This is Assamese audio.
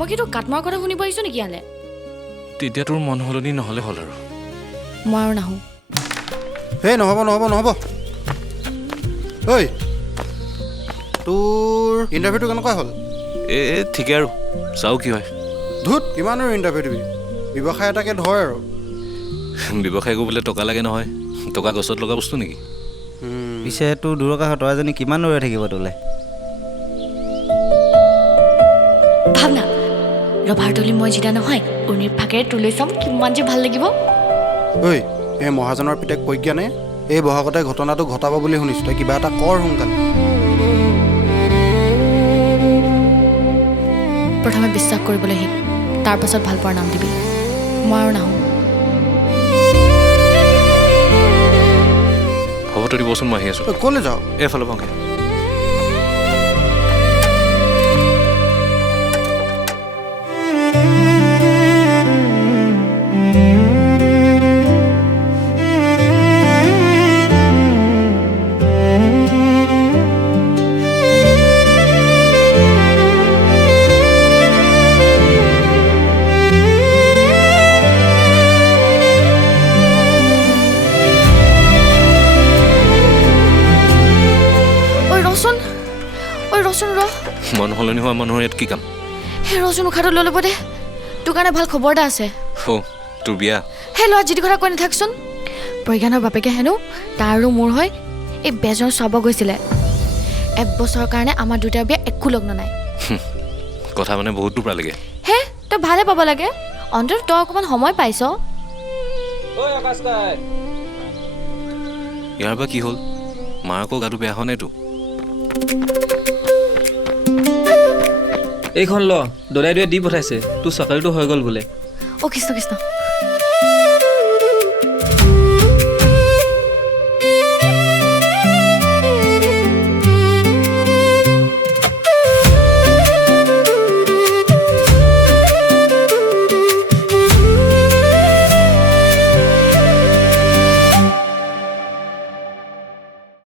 মই কি তোক কাটমাৰ কথা শুনিব আহিছোঁ নেকি ইয়ালে? তেতিয়া তোৰ মন সলনি নহ'লে হ'ল আৰু। মই আৰু নাহোঁ। হে নহ'ব নহ'ব নহ'ব। ঐ তোৰ ইণ্টাৰভিউটো কেনেকুৱা হ'ল? ঠিকে আৰু চাওঁ কি হয়। ধুত কিমান আৰু ইণ্টাৰভিউ দিবি, ব্যৱসায় এটাকে ধৰ আৰু। ব্যৱসায় কৰিবলৈ টকা লাগে নহয়, টকা গছত লগা বস্তু নেকি? পিছে তোৰ দূৰৰ কাষৰ তৰাজনী কিমান ৰৈ থাকিব তোলে? ভাবনা ৰভাৰ তলি মই জিতা নহয়, উৰ্ণিৰ ফাকেৰে তোলৈ চাম কিমান যে ভাল লাগিব। ঐ এই মহাজনৰ পিতেক প্ৰজ্ঞানে এই বহাগতে ঘটনাটো ঘটাব বুলি শুনিছোঁ, তই কিবা এটা কৰ সোনকালে। প্ৰথমে বিশ্বাস কৰিবলৈ শিক, তাৰ পাছত ভাল পোৱাৰ নাম দিবি। মই আৰু নাহোঁ। হ'ব তই দিবচোন, মই আহি আছোঁ। তই ক'লৈ যাওঁ? এইফালৰ পৰা ৰচোন ৰ মন সলনি হোৱা মানুহৰ ইয়াত কি কাম? হে ৰচোন উশাহটো লৈ ল'ব দে, তোৰ কাৰণে ভাল খবৰ এটা আছে। তোৰ বিয়া? হে ল'ৰা যিটো কথা কৈ নাথাকচোন। প্ৰজ্ঞানৰ বাপেকে হেনো তাৰ আৰু মোৰ হৈ এই বেজৰ চাব গৈছিলে। 1 বছৰৰ কাৰণে আমাৰ দুটাৰ বিয়া একো লগ্ন নাই। কথা মানে বহুত দূৰ পালেগে। হে তই ভালে পাব লাগে, অন্তত তই অকণমান সময় পাইছ। ইয়াৰ পৰা কি হ'ল? মাৰ আকৌ গাটো বেয়া হোৱা নাইতো? এইখন ল, দদাই দুৱে দি পঠাইছে, তোৰ চাকৰিটো হৈ গ'ল বোলে। অ' কৃষ্ণ কৃষ্ণ।